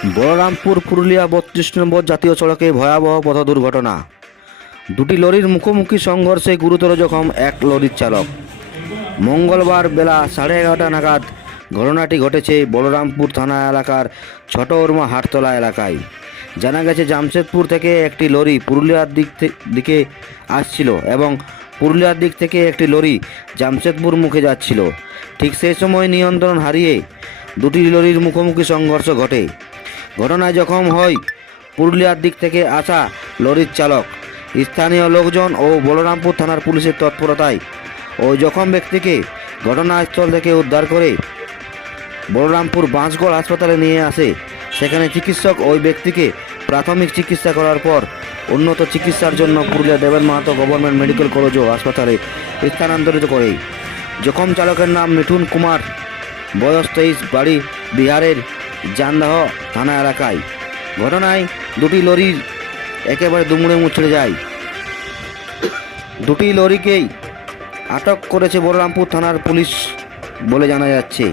বলরামপুর, পুরুলিয়া, বত্রিশ নম্বর জাতীয় সড়কে ভয়াবহ পথ দুর্ঘটনা। দুটি লরির মুখোমুখি সংঘর্ষে গুরুতর জখম এক লরির চালক। মঙ্গলবার বেলা সাড়ে এগারোটা নাগাদ ঘটনাটি ঘটেছে বলরামপুর থানা এলাকার ছোট উর্মা হাটতলা এলাকায়। জানা গেছে, জামশেদপুর থেকে একটি লরি পুরুলিয়ার দিক দিকে আসছিল এবং পুরুলিয়ার দিক থেকে একটি লরি জামশেদপুর মুখে যাচ্ছিল। ঠিক সেই সময় নিয়ন্ত্রণ হারিয়ে দুটি লরির মুখোমুখি সংঘর্ষ ঘটে। ঘটনায় জখম হয় পুরুলিয়ার দিক থেকে আসা লরির চালক। স্থানীয় লোকজন ও বলরামপুর থানার পুলিশের তৎপরতায় ওই জখম ব্যক্তিকে ঘটনাস্থল থেকে উদ্ধার করে বলরামপুর বাঁশগড় হাসপাতালে নিয়ে আসে। সেখানে চিকিৎসক ওই ব্যক্তিকে প্রাথমিক চিকিৎসা করার পর উন্নত চিকিৎসার জন্য Purulia Deben Mahato government medical college ও হাসপাতালে স্থানান্তরিত করে। জখম চালকের নাম মিঠুন কুমার, বয়স তেইশ, বাড়ি বিহারের জানদাহ থানা এলাকায়। ঘটনায় দুটি লরির একেবারে দুমুড়ে মুচড়ে যায়। দুটি লরিকেই আটক করেছে বলরামপুর থানার পুলিশ বলে জানা যাচ্ছে।